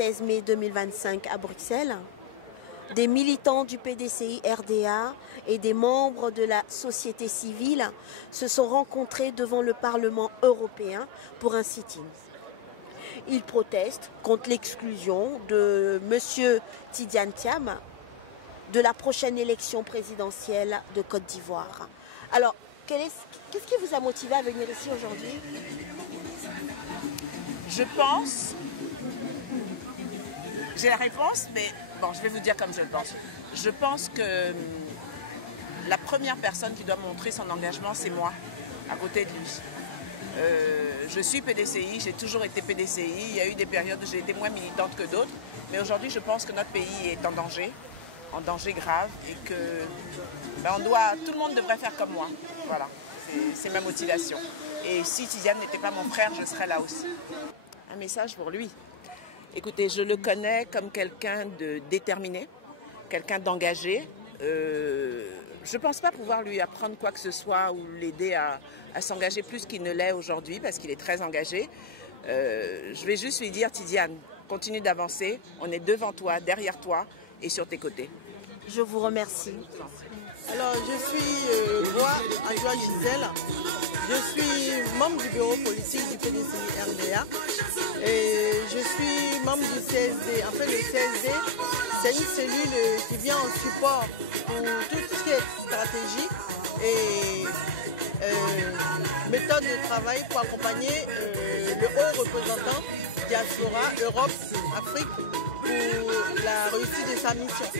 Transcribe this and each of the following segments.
16 mai 2025 à Bruxelles, des militants du PDCI RDA et des membres de la société civile se sont rencontrés devant le Parlement européen pour un sit-in. Ils protestent contre l'exclusion de M. Tidiane Thiam de la prochaine élection présidentielle de Côte d'Ivoire. Alors, qu'est-ce qui vous a motivé à venir ici aujourd'hui? Je pense, j'ai la réponse, mais bon, je vais vous dire comme je le pense. Je pense que la première personne qui doit montrer son engagement, c'est moi, à côté de lui. Je suis PDCI, j'ai toujours été PDCI. Il y a eu des périodes où j'ai été moins militante que d'autres. Mais aujourd'hui, je pense que notre pays est en danger grave, et que tout le monde devrait faire comme moi. Voilà, c'est ma motivation. Et si Tidiane n'était pas mon frère, je serais là aussi. Un message pour lui. Écoutez, je le connais comme quelqu'un de déterminé, quelqu'un d'engagé. Je ne pense pas pouvoir lui apprendre quoi que ce soit ou l'aider à s'engager plus qu'il ne l'est aujourd'hui, parce qu'il est très engagé. Je vais juste lui dire, Tidiane, continue d'avancer, on est devant toi, derrière toi et sur tes côtés. Je vous remercie. Alors, je suis Adjoa Gisèle. Je suis membre du bureau politique du PDCI RDA et je suis membre du CSD. En fait, le CSD, c'est une cellule qui vient en support pour tout ce qui est stratégie et méthode de travail pour accompagner le haut représentant diaspora, Europe, Afrique pour la réussite de sa mission.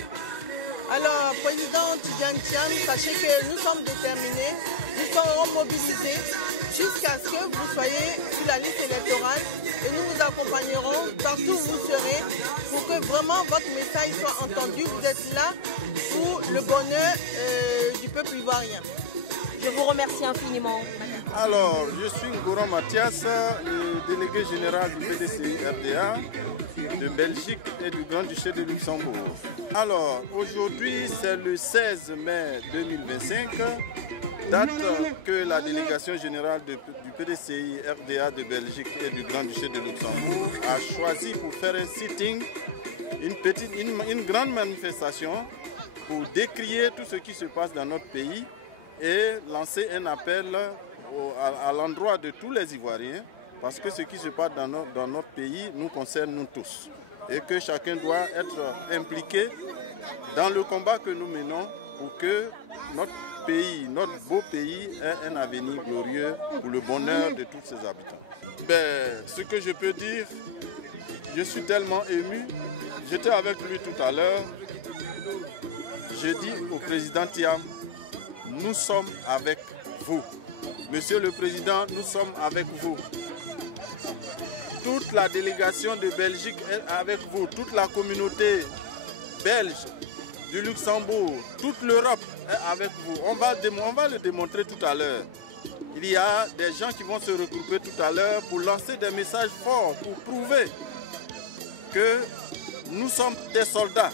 Alors, Président Tidiane Thiam, sachez que nous sommes déterminés, nous serons mobilisés jusqu'à ce que vous soyez sur la liste électorale et nous vous accompagnerons partout où vous serez pour que vraiment votre message soit entendu. Vous êtes là pour le bonheur du peuple ivoirien. Je vous remercie infiniment. Alors, je suis Ngoran Mathias, le délégué général du PDCI RDA, de Belgique et du Grand-Duché de Luxembourg. Alors, aujourd'hui, c'est le 16 mai 2025, date que la délégation générale du PDCI RDA de Belgique et du Grand-Duché de Luxembourg a choisi pour faire un sitting, une grande manifestation pour décrier tout ce qui se passe dans notre pays et lancer un appel à l'endroit de tous les Ivoiriens, parce que ce qui se passe dans notre pays nous concerne nous tous et que chacun doit être impliqué dans le combat que nous menons pour que notre pays, notre beau pays, ait un avenir glorieux pour le bonheur de tous ses habitants. Ce que je peux dire, je suis tellement ému. J'étais avec lui tout à l'heure. Je dis au président Thiam, nous sommes avec vous. Monsieur le Président, nous sommes avec vous. Toute la délégation de Belgique est avec vous. Toute la communauté belge du Luxembourg, toute l'Europe est avec vous. On va le démontrer tout à l'heure. Il y a des gens qui vont se regrouper tout à l'heure pour lancer des messages forts, pour prouver que nous sommes des soldats.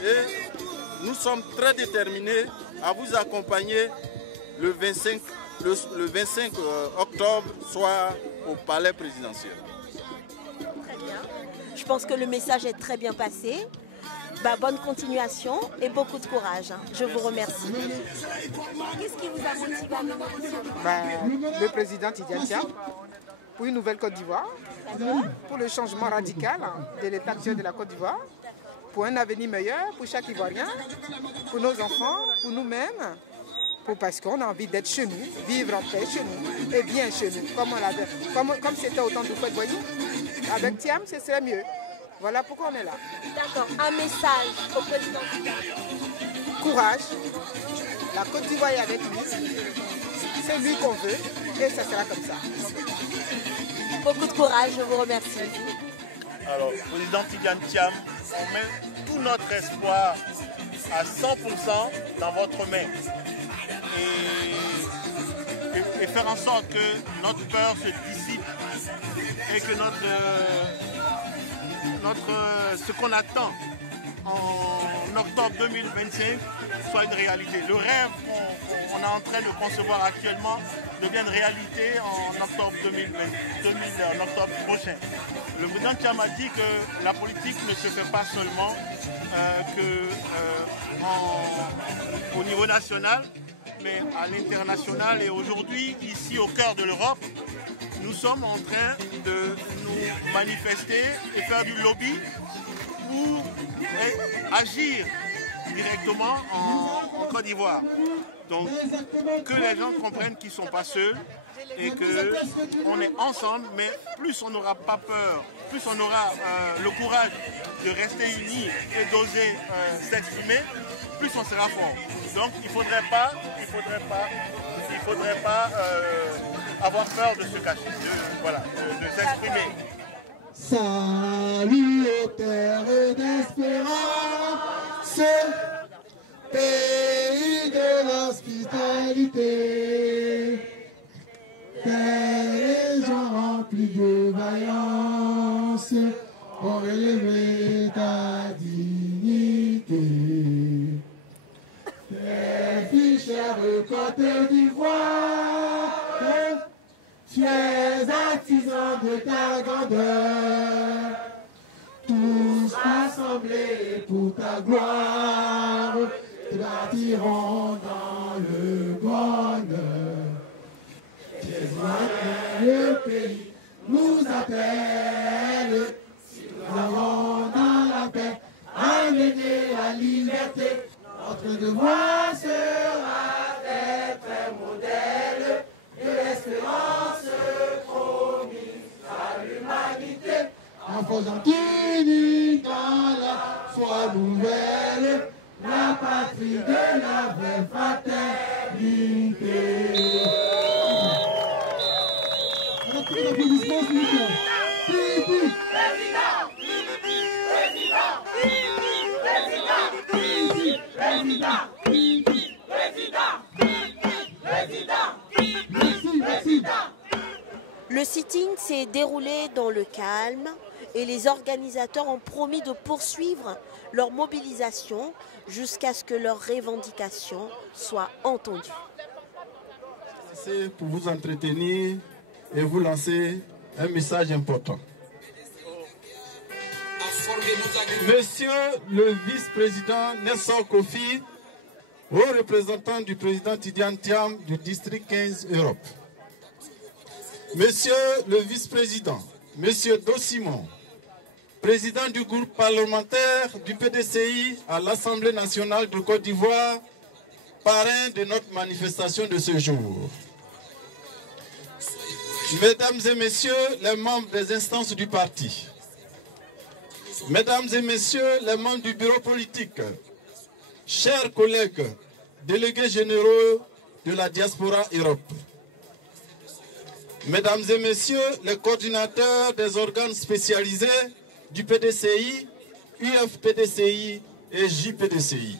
Et nous sommes très déterminés à vous accompagner le 25 octobre, soit au palais présidentiel. Très bien. Je pense que le message est très bien passé. Bonne continuation et beaucoup de courage. Je vous remercie. Qu'est-ce qui vous a motivé à venir ici? Le président Tidiane Thiam, pour une nouvelle Côte d'Ivoire, pour le changement radical de l'état actuel de la Côte d'Ivoire, pour un avenir meilleur pour chaque Ivoirien, pour nos enfants, pour nous-mêmes, parce qu'on a envie d'être chez nous, vivre en paix chez nous, et bien chez nous, comme c'était au temps de Fouet-Boigny. Avec Thiam, ce serait mieux. Voilà pourquoi on est là. D'accord. Un message au président Tidiane. Courage. La Côte d'Ivoire est avec lui. C'est lui qu'on veut, et ça sera comme ça. Beaucoup de courage, je vous remercie. Alors, président Tidiane Thiam, on met tout notre espoir à 100% dans votre main. Et faire en sorte que notre peur se dissipe et que ce qu'on attend en octobre 2025 soit une réalité. Le rêve qu'on est en train de concevoir actuellement devienne réalité en octobre en octobre prochain. Le président Thiam a dit que la politique ne se fait pas seulement au niveau national, mais à l'international. Et aujourd'hui, ici au cœur de l'Europe, nous sommes en train de nous manifester et faire du lobby pour agir directement en Côte d'Ivoire. Donc, que les gens comprennent qu'ils ne sont pas seuls et qu'on est ensemble, mais plus on n'aura pas peur, plus on aura le courage de rester unis et d'oser s'exprimer, plus on sera fort. Donc, il ne faudrait pas avoir peur de se cacher, de s'exprimer. Salut aux terres d'espérance, pays de l'hospitalité, des gens remplis de vaillance ont relevé ta dignité. Tes filles chères Côte d'Ivoire, tu es artisan de ta grandeur, tous rassemblés pour ta gloire, te bâtiront dans le bonheur. Tes loin, le pays nous appelle, si nous avons dans la paix amené la liberté, notre devoir sera d'être un modèle de l'espérance promise à l'humanité, en faisant unis dans la foi nouvelle, la patrie de la vraie fraternité. Le sitting s'est déroulé dans le calme et les organisateurs ont promis de poursuivre leur mobilisation jusqu'à ce que leurs revendications soient entendues. C'est pour vous entretenir et vous lancer un message important. Monsieur le vice-président Nelson Kofi, haut représentant du président Tidjane Thiam du district 15 Europe. Monsieur le vice-président, Monsieur Dossimon, président du groupe parlementaire du PDCI à l'Assemblée nationale de Côte d'Ivoire, parrain de notre manifestation de ce jour. Mesdames et messieurs les membres des instances du parti, mesdames et messieurs les membres du bureau politique, chers collègues, délégués généraux de la diaspora Europe, mesdames et messieurs les coordinateurs des organes spécialisés du PDCI, UFPDCI et JPDCI,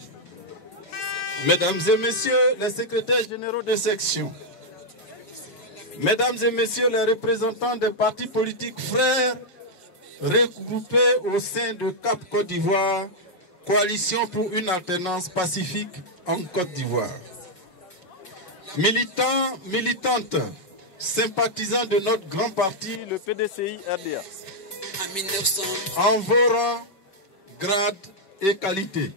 mesdames et messieurs les secrétaires généraux de section, mesdames et messieurs les représentants des partis politiques frères regroupés au sein de CAP Côte d'Ivoire, Coalition pour une alternance pacifique en Côte d'Ivoire. Militants, militantes, sympathisants de notre grand parti, le PDCI RDA, en vos rangs, grades et qualités.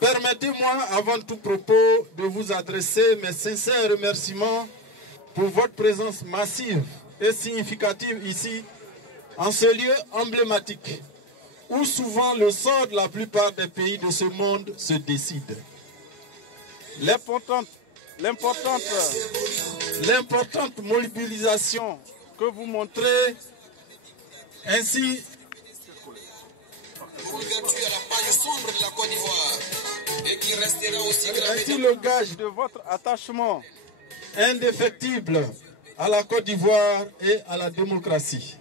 Permettez-moi, avant tout propos, de vous adresser mes sincères remerciements pour votre présence massive et significative ici, en ce lieu emblématique, où souvent le sort de la plupart des pays de ce monde se décide. L'importante mobilisation que vous montrez ainsi le gage de votre attachement indéfectible à la Côte d'Ivoire et à la démocratie.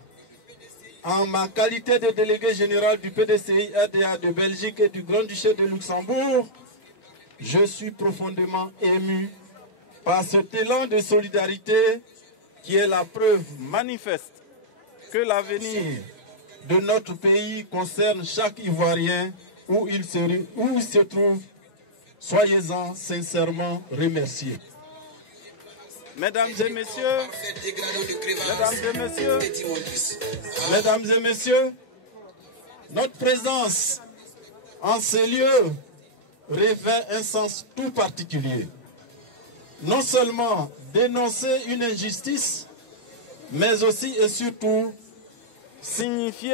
En ma qualité de délégué général du PDCI RDA de Belgique et du Grand-Duché de Luxembourg, je suis profondément ému par cet élan de solidarité qui est la preuve manifeste que l'avenir de notre pays concerne chaque Ivoirien où il se trouve Soyez-en sincèrement remerciés. Mesdames et messieurs, notre présence en ces lieux revêt un sens tout particulier. Non seulement dénoncer une injustice, mais aussi et surtout signifier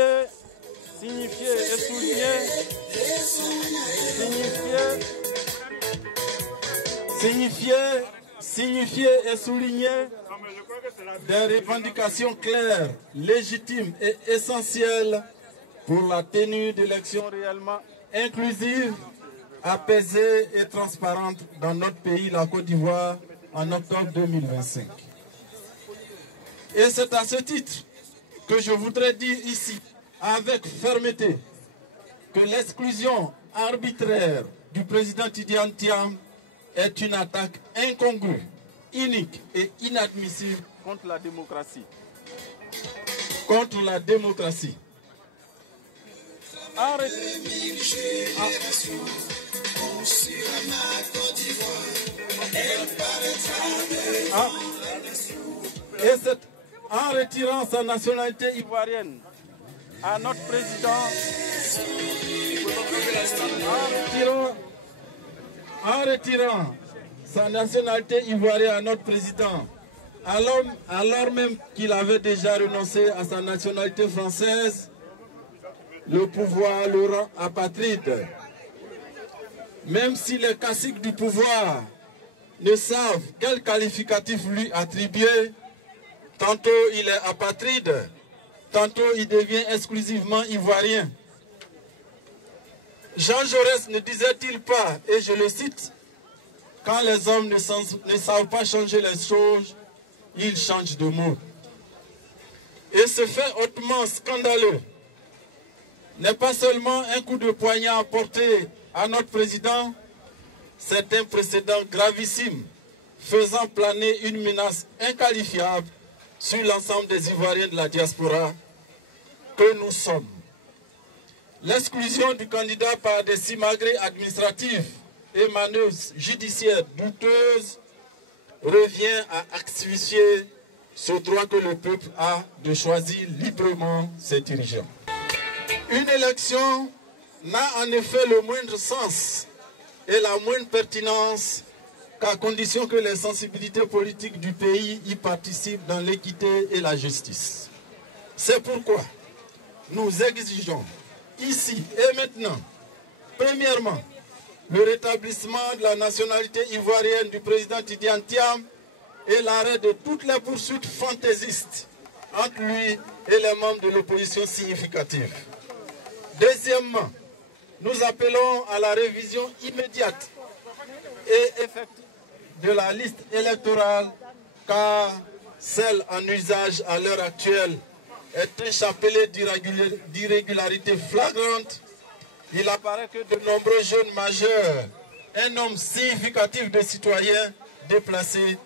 et souligner des revendications claires, légitimes et essentielles pour la tenue d'élections réellement inclusives, apaisée et transparente dans notre pays, la Côte d'Ivoire, en octobre 2025. Et c'est à ce titre que je voudrais dire ici, avec fermeté, que l'exclusion arbitraire du président Tidjane Thiam est une attaque incongrue, inique et inadmissible contre la démocratie. Contre la démocratie. En retirant sa nationalité ivoirienne à notre président, en retirant sa nationalité ivoirienne à notre président, alors même qu'il avait déjà renoncé à sa nationalité française, le pouvoir le rend apatride. Même si les caciques du pouvoir ne savent quel qualificatif lui attribuer, tantôt il est apatride, tantôt il devient exclusivement ivoirien. Jean Jaurès ne disait-il pas, et je le cite, « Quand les hommes ne savent pas changer les choses, ils changent de mot. » Et ce fait hautement scandaleux n'est pas seulement un coup de poignard porté à notre président, c'est un précédent gravissime faisant planer une menace inqualifiable sur l'ensemble des Ivoiriens de la diaspora que nous sommes. L'exclusion du candidat par des simagrées administratives et manœuvres judiciaires douteuses revient à asphyxier ce droit que le peuple a de choisir librement ses dirigeants. Une élection n'a en effet le moindre sens et la moindre pertinence qu'à condition que les sensibilités politiques du pays y participent dans l'équité et la justice. C'est pourquoi nous exigeons ici et maintenant, premièrement, le rétablissement de la nationalité ivoirienne du président Tidjane Thiam et l'arrêt de toutes les poursuites fantaisistes entre lui et les membres de l'opposition significative. Deuxièmement, nous appelons à la révision immédiate et effective de la liste électorale, car celle en usage à l'heure actuelle est un chapelet d'irrégularités flagrantes. Il apparaît que de nombreux jeunes majeurs, un nombre significatif de citoyens déplacés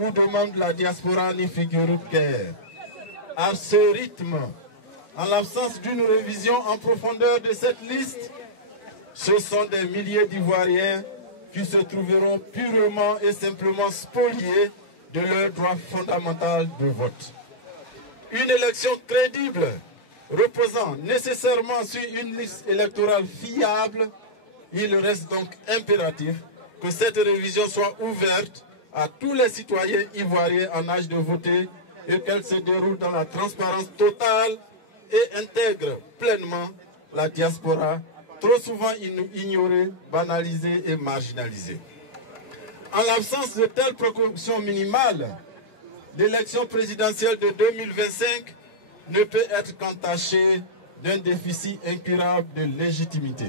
ou de membres de la diaspora n'y figurent guère. À ce rythme, en l'absence d'une révision en profondeur de cette liste, ce sont des milliers d'Ivoiriens qui se trouveront purement et simplement spoliés de leur droit fondamental de vote. Une élection crédible, reposant nécessairement sur une liste électorale fiable, il reste donc impératif que cette révision soit ouverte à tous les citoyens ivoiriens en âge de voter et qu'elle se déroule dans la transparence totale et intègre pleinement la diaspora, trop souvent ignorée, banalisée et marginalisée. En l'absence de telles précautions minimales, l'élection présidentielle de 2025 ne peut être qu'entachée d'un déficit incurable de légitimité.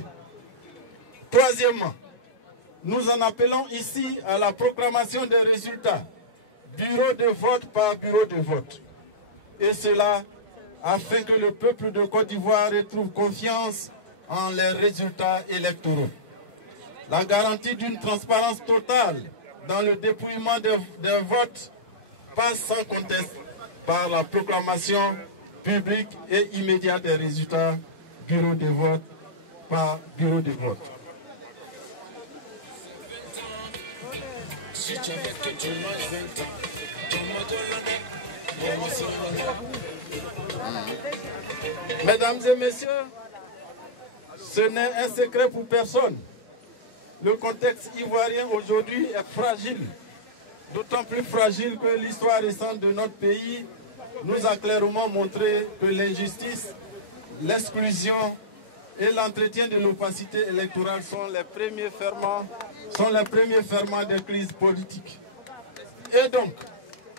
Troisièmement, nous en appelons ici à la proclamation des résultats, bureau de vote par bureau de vote. Et cela afin que le peuple de Côte d'Ivoire retrouve confiance en les résultats électoraux. La garantie d'une transparence totale dans le dépouillement des votes passe sans conteste par la proclamation publique et immédiate des résultats bureau de vote par bureau de vote. Mesdames et messieurs, ce n'est un secret pour personne. Le contexte ivoirien aujourd'hui est fragile, d'autant plus fragile que l'histoire récente de notre pays nous a clairement montré que l'injustice, l'exclusion et l'entretien de l'opacité électorale sont les premiers ferments des crises politiques. Et donc,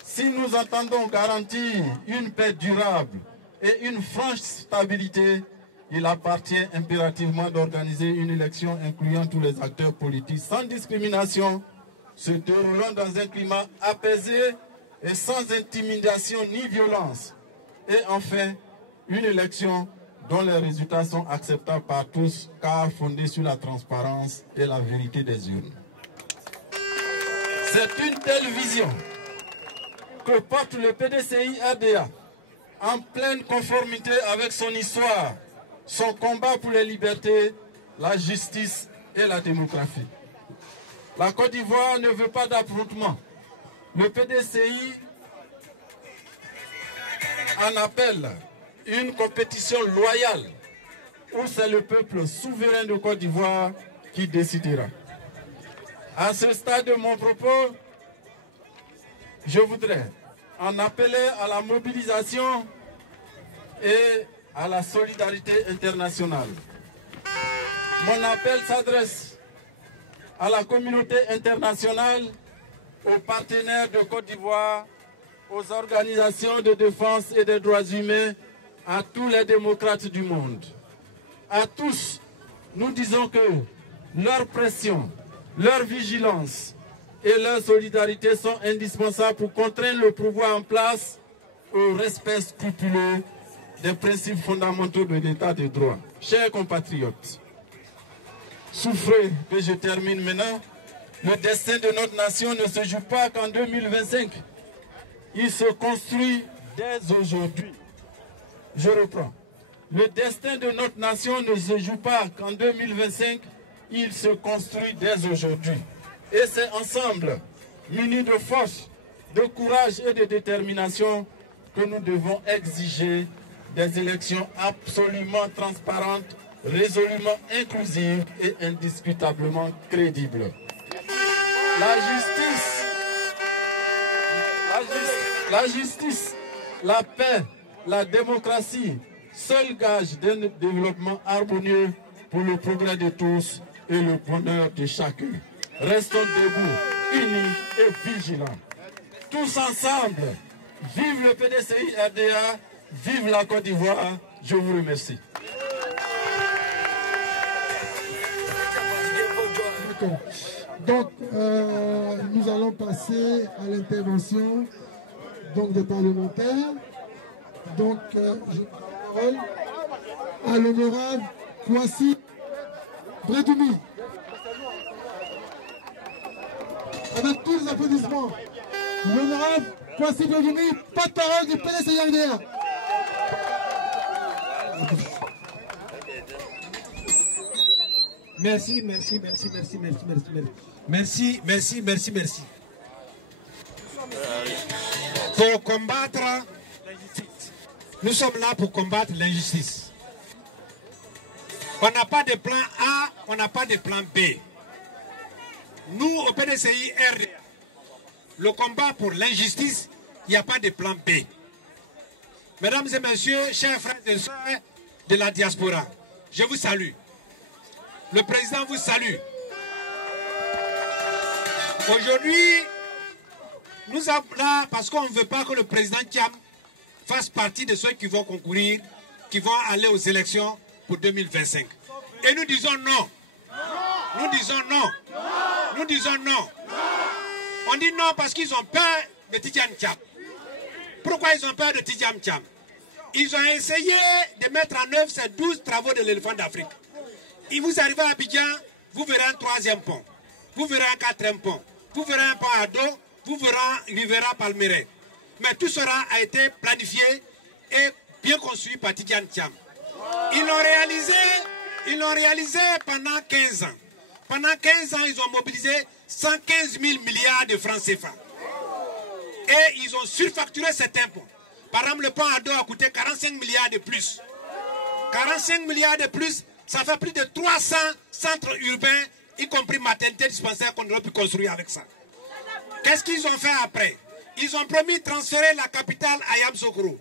si nous entendons garantir une paix durable et une franche stabilité, il appartient impérativement d'organiser une élection incluant tous les acteurs politiques sans discrimination, se déroulant dans un climat apaisé et sans intimidation ni violence. Et enfin, une élection dont les résultats sont acceptables par tous, car fondés sur la transparence et la vérité des urnes. C'est une telle vision que porte le PDCI-RDA, en pleine conformité avec son histoire, son combat pour les libertés, la justice et la démocratie. La Côte d'Ivoire ne veut pas d'affrontement. Le PDCI en appelle une compétition loyale où c'est le peuple souverain de Côte d'Ivoire qui décidera. À ce stade de mon propos, je voudrais en appeler à la mobilisation et à la solidarité internationale. Mon appel s'adresse à la communauté internationale, aux partenaires de Côte d'Ivoire, aux organisations de défense et des droits humains, à tous les démocrates du monde. À tous, nous disons que leur pression, leur vigilance et leur solidarité sont indispensables pour contraindre le pouvoir en place au respect scrupuleux des principes fondamentaux de l'état de droit. Chers compatriotes, souffrez que je termine maintenant. Le destin de notre nation ne se joue pas qu'en 2025. Il se construit dès aujourd'hui. Je reprends. Le destin de notre nation ne se joue pas qu'en 2025. Il se construit dès aujourd'hui. Et c'est ensemble, munis de force, de courage et de détermination, que nous devons exiger des élections absolument transparentes, résolument inclusives et indiscutablement crédibles. La justice, la paix, la démocratie, seul gage d'un développement harmonieux pour le progrès de tous et le bonheur de chacun. Restons debout, unis et vigilants. Tous ensemble, vive le PDCI-RDA, vive la Côte d'Ivoire. Je vous remercie. Donc, nous allons passer à l'intervention des parlementaires. Donc, je donne la parole à l'honorable Kwasi Bredoumi. Avec tous les applaudissements, l'honorable Kwasi Bredoumi, porte-parole du PDCI-RDA. Merci. Pour combattre l'injustice. Nous sommes là pour combattre l'injustice. On n'a pas de plan A, on n'a pas de plan B. Nous, au PDCI-RDA, le combat pour l'injustice, il n'y a pas de plan B. Mesdames et messieurs, chers frères et sœurs de la diaspora, je vous salue. Le président vous salue. Aujourd'hui, nous sommes là parce qu'on ne veut pas que le président Thiam fasse partie de ceux qui vont concourir, qui vont aller aux élections pour 2025. Et nous disons non. Nous disons non. Nous disons non. On dit non parce qu'ils ont peur de Tidjane Thiam. Pourquoi ils ont peur de Tidjane Thiam? Ils ont essayé de mettre en œuvre ces 12 travaux de l'éléphant d'Afrique. Et vous arrivez à Abidjan, vous verrez un 3e pont, vous verrez un 4e pont, vous verrez un pont à dos, vous verrez Rivera Palmeret. Mais tout cela a été planifié et bien construit par Tidjane Thiam. Ils l'ont réalisé pendant 15 ans. Pendant 15 ans, ils ont mobilisé 115 000 milliards de francs CFA. Et ils ont surfacturé cet impôt. Par exemple, le pont Ado a coûté 45 milliards de plus. 45 milliards de plus, ça fait plus de 300 centres urbains, y compris maternité dispensaire qu'on aurait pu construire avec ça. Qu'est-ce qu'ils ont fait après? Ils ont promis de transférer la capitale à Yamoussoukro.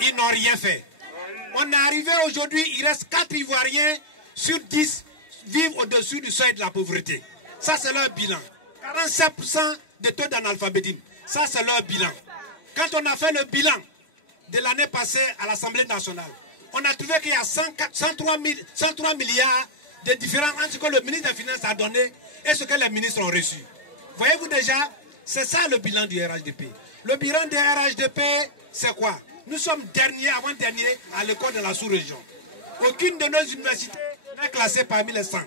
Ils n'ont rien fait. On est arrivé aujourd'hui, il reste 4 Ivoiriens sur 10 vivent au-dessus du seuil de la pauvreté. Ça, c'est leur bilan. 47% de taux d'analphabétisme. Ça, c'est leur bilan. Quand on a fait le bilan de l'année passée à l'Assemblée nationale, on a trouvé qu'il y a 103 milliards de différences entre ce que le ministre des Finances a donné et ce que les ministres ont reçu. Voyez-vous déjà, c'est ça le bilan du RHDP. Le bilan du RHDP, c'est quoi? Nous sommes derniers, avant-derniers, à l'école de la sous-région. Aucune de nos universités n'est classée parmi les 100.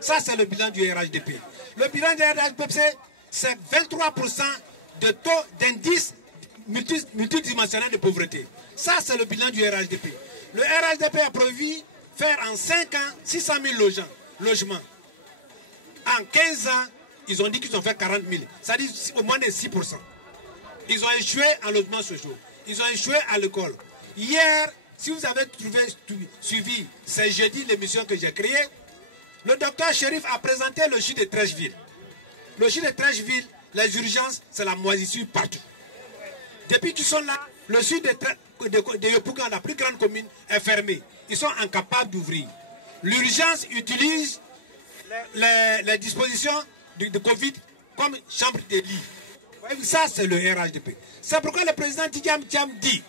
Ça, c'est le bilan du RHDP. Le bilan du RHDP, c'est 23% de taux d'indice multidimensionnel de pauvreté. Ça, c'est le bilan du RHDP. Le RHDP a prévu faire en 5 ans 600 000 logements. En 15 ans, ils ont dit qu'ils ont fait 40 000. Ça dit au moins de 6%. Ils ont échoué en logement social. Ils ont échoué à l'école. Hier, si vous avez suivi, c'est jeudi l'émission que j'ai créée, le docteur Chérif a présenté le chiffre de Trècheville. Le chiffre de Trècheville, les urgences, c'est la moisissure partout. Depuis qu'ils sont là, le sud de Yopougon, la plus grande commune, est fermé. Ils sont incapables d'ouvrir. L'urgence utilise les dispositions de Covid comme chambre de lit. Ça, c'est le RHDP. C'est pourquoi le président Tidjam Thiam dit,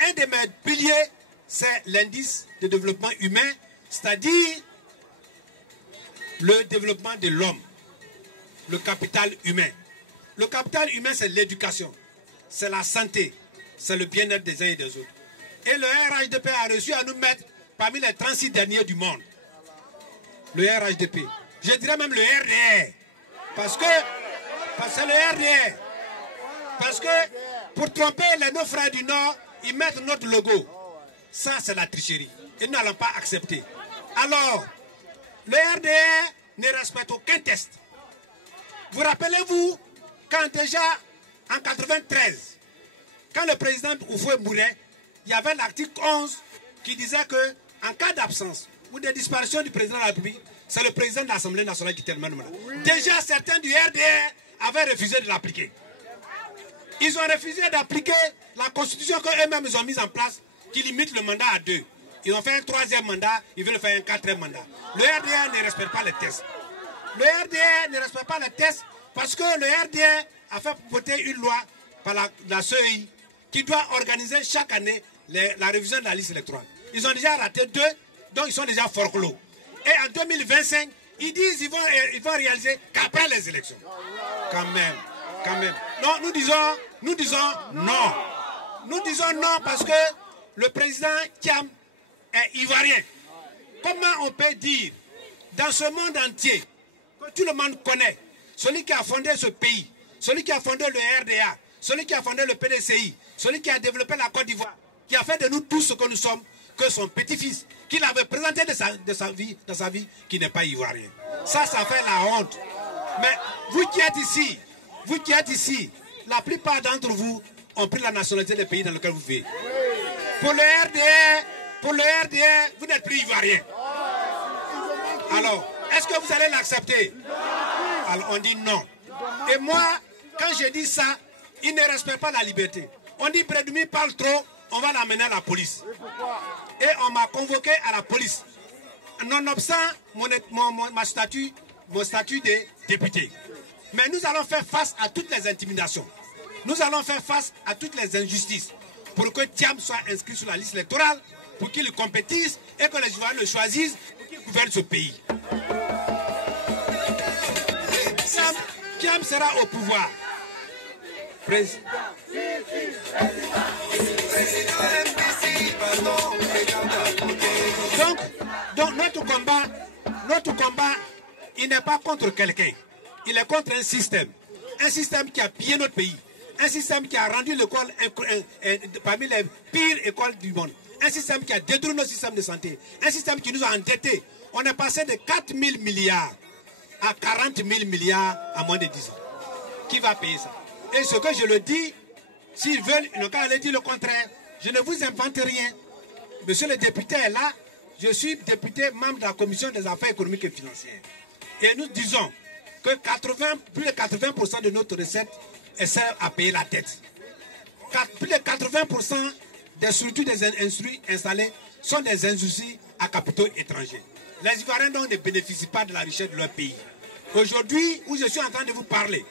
un de mes piliers, c'est l'indice de développement humain, c'est-à-dire le développement de l'homme, le capital humain. Le capital humain, c'est l'éducation, c'est la santé, c'est le bien-être des uns et des autres. Et le RHDP a reçu à nous mettre parmi les 36 derniers du monde. Le RHDP. Je dirais même le RDR. Parce que c'est le RDR. Parce que pour tromper nos frères du Nord, ils mettent notre logo. Ça, c'est la tricherie. Et nous n'allons pas accepter. Alors, le RDR ne respecte aucun test. Vous rappelez-vous, quand déjà, en 1993, quand le président Oufoué mourait, il y avait l'article 11 qui disait que en cas d'absence ou de disparition du président de la République, c'est le président de l'Assemblée nationale qui termine le mandat. Oui. Déjà, certains du RDR avaient refusé de l'appliquer. Ils ont refusé d'appliquer la constitution qu'eux-mêmes ont mise en place, qui limite le mandat à 2. Ils ont fait un 3e mandat, ils veulent faire un 4e mandat. Le RDR ne respecte pas les tests. Le RDR ne respecte pas les tests parce que le RDR a fait voter une loi par la CEI qui doit organiser chaque année la révision de la liste électorale. Ils ont déjà raté 2, donc ils sont déjà fort clos. Et en 2025, ils disent qu'ils vont réaliser qu'après les élections. Quand même. Non, nous disons non. Nous disons non parce que le président Thiam est ivoirien. Comment on peut dire dans ce monde entier que tout le monde connaît, celui qui a fondé ce pays, celui qui a fondé le RDA, celui qui a fondé le PDCI, celui qui a développé la Côte d'Ivoire, qui a fait de nous tous ce que nous sommes, que son petit-fils, qu'il avait présenté dans sa vie, qui n'est pas ivoirien. Ça fait la honte. Mais vous qui êtes ici, la plupart d'entre vous ont pris la nationalité des pays dans lesquels vous vivez. Pour le RDR, vous n'êtes plus ivoirien. Alors, est-ce que vous allez l'accepter? Alors, on dit non. Et moi, quand je dis ça, ils ne respectent pas la liberté. On dit Brédoumi parle trop, on va l'amener à la police. Et on m'a convoqué à la police. Nonobstant mon statut de député. Mais nous allons faire face à toutes les intimidations. Nous allons faire face à toutes les injustices pour que Thiam soit inscrit sur la liste électorale, pour qu'il compétisse et que les Ivoiriens le choisissent pour qu'il gouverne ce pays. Thiam sera au pouvoir. Donc notre combat, il n'est pas contre quelqu'un. Il est contre un système qui a pillé notre pays, un système qui a rendu l'école parmi les pires écoles du monde, un système qui a détruit nos systèmes de santé, un système qui nous a endettés. On est passé de 4 000 milliards à 40 000 milliards en moins de 10 ans. Qui va payer ça? Et ce que je le dis, s'ils veulent, ils n'ont qu'à aller dire le contraire. Je ne vous invente rien. Monsieur le député est là. Je suis député membre de la Commission des affaires économiques et financières. Et nous disons que plus de 80% de notre recette sert à payer la dette. Plus de 80% des structures des industries installées sont des industries à capitaux étrangers. Les Ivoiriens donc ne bénéficient pas de la richesse de leur pays. Aujourd'hui, où je suis en train de vous parler,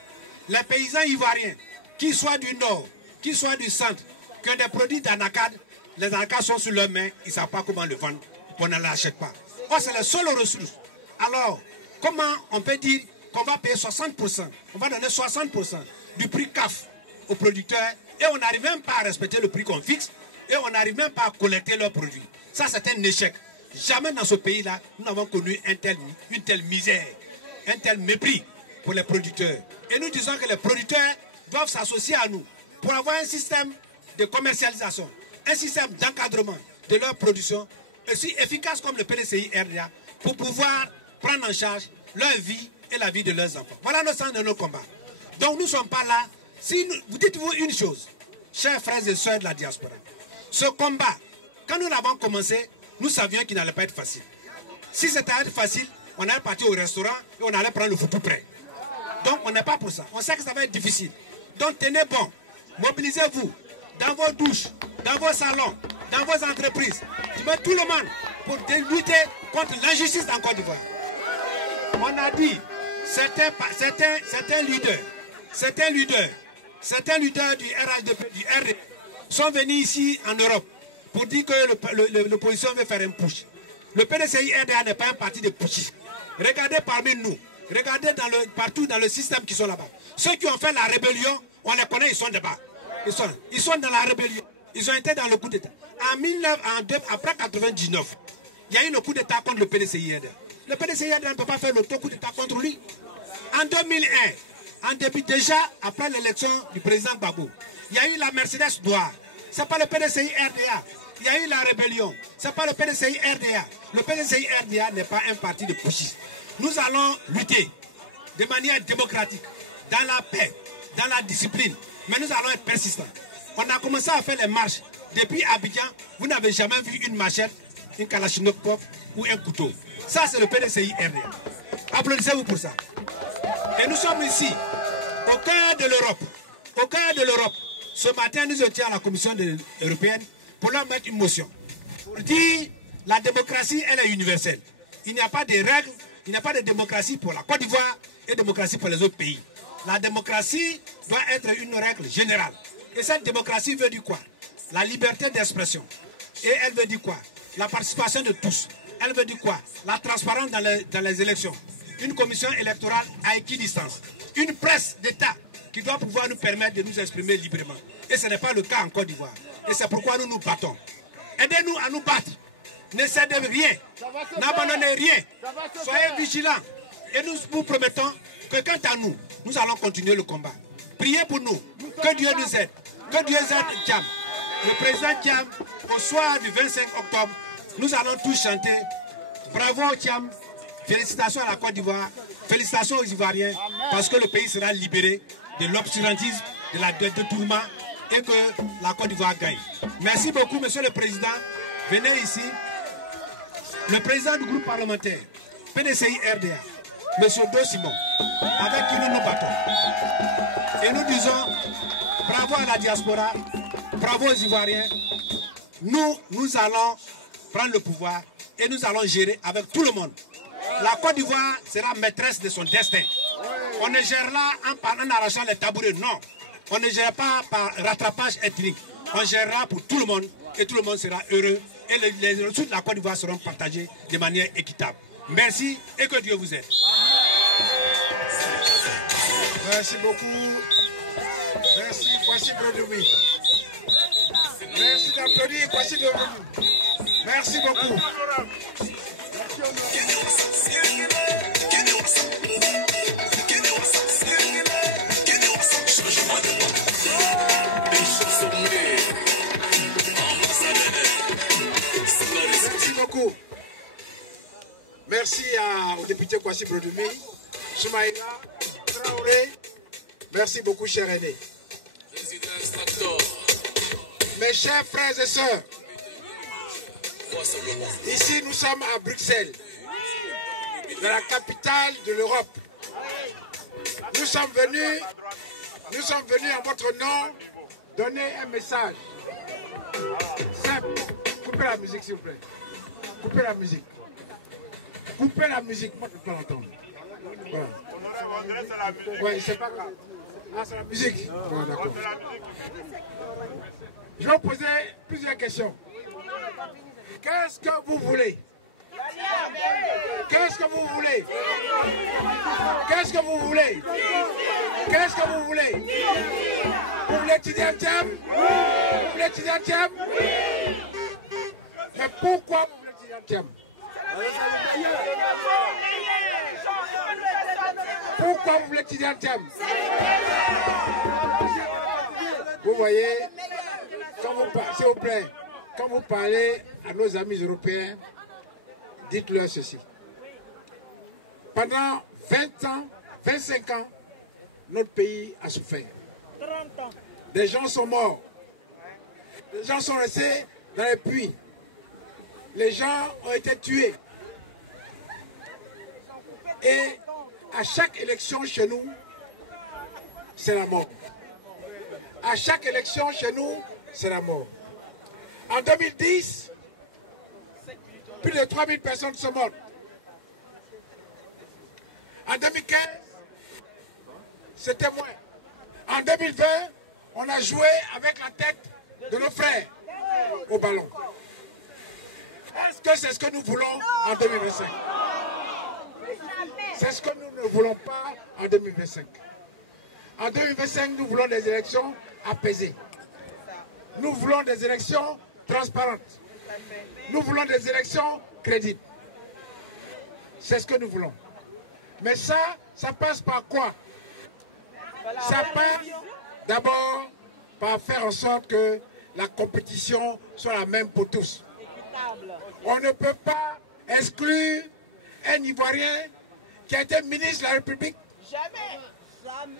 les paysans ivoiriens, qui soient du nord, qui soient du centre, qui ont des produits d'anacad, les anacades sont sur leurs mains, ils ne savent pas comment le vendre, on ne l'achète pas. Or, c'est la seule ressource. Alors, comment on peut dire qu'on va payer 60%, on va donner 60% du prix CAF aux producteurs et on n'arrive même pas à respecter le prix qu'on fixe et on n'arrive même pas à collecter leurs produits. Ça, c'est un échec. Jamais dans ce pays-là, nous n'avons connu une telle misère, un tel mépris pour les producteurs. Et nous disons que les producteurs doivent s'associer à nous pour avoir un système de commercialisation, un système d'encadrement de leur production aussi efficace comme le PDCI RDA pour pouvoir prendre en charge leur vie et la vie de leurs enfants. Voilà le sens de nos combats. Donc nous ne sommes pas là. Si vous dites-vous une chose, chers frères et sœurs de la diaspora, ce combat, quand nous l'avons commencé, nous savions qu'il n'allait pas être facile. Si c'était facile, on allait partir au restaurant et on allait prendre le foutu prêt. Donc on n'est pas pour ça. On sait que ça va être difficile. Donc tenez bon. Mobilisez-vous dans vos douches, dans vos salons, dans vos entreprises. Je mets tout le monde pour lutter contre l'injustice en Côte d'Ivoire. On a dit, certains leaders du RHDP, du RD, sont venus ici en Europe pour dire que l'opposition veut faire un push. Le PDCI RDA n'est pas un parti de pushistes. Regardez parmi nous, regardez partout dans le système qui sont là-bas. Ceux qui ont fait la rébellion, on les connaît, ils sont là-bas. Ils sont dans la rébellion. Ils ont été dans le coup d'État. Après 1999, il y a eu le coup d'État contre le PDCI RDA. Le PDCI RDA ne peut pas faire le coup d'État contre lui. En 2001, en début déjà, après l'élection du président Gbagbo, il y a eu la Mercedes noire. Ce n'est pas le PDCI RDA. Il y a eu la rébellion. Ce n'est pas le PDCI RDA. Le PDCI RDA n'est pas un parti de pushistes. Nous allons lutter de manière démocratique, dans la paix, dans la discipline. Mais nous allons être persistants. On a commencé à faire les marches. Depuis Abidjan, vous n'avez jamais vu une machette, une kalachnikov ou un couteau. Ça, c'est le PDCI RDA. Applaudissez-vous pour ça. Et nous sommes ici, au cœur de l'Europe. Au cœur de l'Europe. Ce matin, nous étions à la Commission européenne pour leur mettre une motion. Pour dire la démocratie, elle est universelle. Il n'y a pas de règles, il n'y a pas de démocratie pour la Côte d'Ivoire et démocratie pour les autres pays. La démocratie doit être une règle générale. Et cette démocratie veut dire quoi? La liberté d'expression. Et elle veut dire quoi? La participation de tous. Elle veut dire quoi? La transparence dans les élections. Une commission électorale à équidistance. Une presse d'État qui doit pouvoir nous permettre de nous exprimer librement. Et ce n'est pas le cas en Côte d'Ivoire. Et c'est pourquoi nous nous battons. Aidez-nous à nous battre. Ne cédez rien. N'abandonnez rien. Soyez vigilants. Et nous vous promettons que quant à nous, nous allons continuer le combat. Priez pour nous. Que Dieu nous aide. Que Dieu aide Thiam. Le président Thiam, au soir du 25 octobre, nous allons tous chanter bravo Thiam. Félicitations à la Côte d'Ivoire. Félicitations aux Ivoiriens. Parce que le pays sera libéré de l'obscurantisme, de la détournement et que la Côte d'Ivoire gagne. Merci beaucoup, Monsieur le Président. Venez ici. Le président du groupe parlementaire, PDCI RDA, Monsieur Do Simon, avec qui nous nous battons. Et nous disons bravo à la diaspora, bravo aux Ivoiriens. Nous allons prendre le pouvoir et nous allons gérer avec tout le monde. La Côte d'Ivoire sera maîtresse de son destin. On ne gère là en arrachant les tabourets, non. On ne gère pas par rattrapage ethnique. On gérera pour tout le monde et tout le monde sera heureux. Et les ressources de la Côte d'Ivoire seront partagées de manière équitable. Merci et que Dieu vous aide. Merci beaucoup. Merci, Kwasi Brodoumi. Merci d'applaudir, Kwasi Brodoumi. Merci beaucoup. Merci beaucoup. Merci au député Kwasi Brodoumi Soumaïla Traoré. Merci beaucoup, cher aîné. Mes chers frères et sœurs, ici nous sommes à Bruxelles, dans la capitale de l'Europe. Nous sommes venus en votre nom donner un message simple. Coupez la musique, s'il vous plaît. Coupez la musique. Coupez la musique, moi je ne peux pas l'entendre. Voilà. Oui, c'est pas grave. Ah, c'est la musique. Bon, d'accord. Je vais vous poser plusieurs questions. Qu'est-ce que vous voulez? Qu'est-ce que vous voulez? Qu'est-ce que vous voulez? Qu'est-ce que vous voulez? Vous voulez Tidjanthiam? Vous voulez Tidjanthiam? Mais pourquoi vous voulez Tidjanthiam? Pourquoi vous voulez Tidjanthiam? Vous voyez, s'il vous plaît, quand vous parlez à nos amis européens, dites-leur ceci. Pendant 20 ans, 25 ans, notre pays a souffert. 30 ans. Des gens sont morts. Les gens sont restés dans les puits. Les gens ont été tués. Et à chaque élection chez nous, c'est la mort. À chaque élection chez nous, c'est la mort. En 2010, plus de 3000 personnes sont mortes. En 2015, c'était moins. En 2020, on a joué avec la tête de nos frères au ballon. Est-ce que c'est ce que nous voulons en 2025? C'est ce que nous ne voulons pas en 2025. En 2025, nous voulons des élections apaisées. Nous voulons des élections transparentes. Nous voulons des élections crédibles. C'est ce que nous voulons. Mais ça passe par quoi? Ça passe d'abord par faire en sorte que la compétition soit la même pour tous. On ne peut pas exclure un Ivoirien qui a été ministre de la République,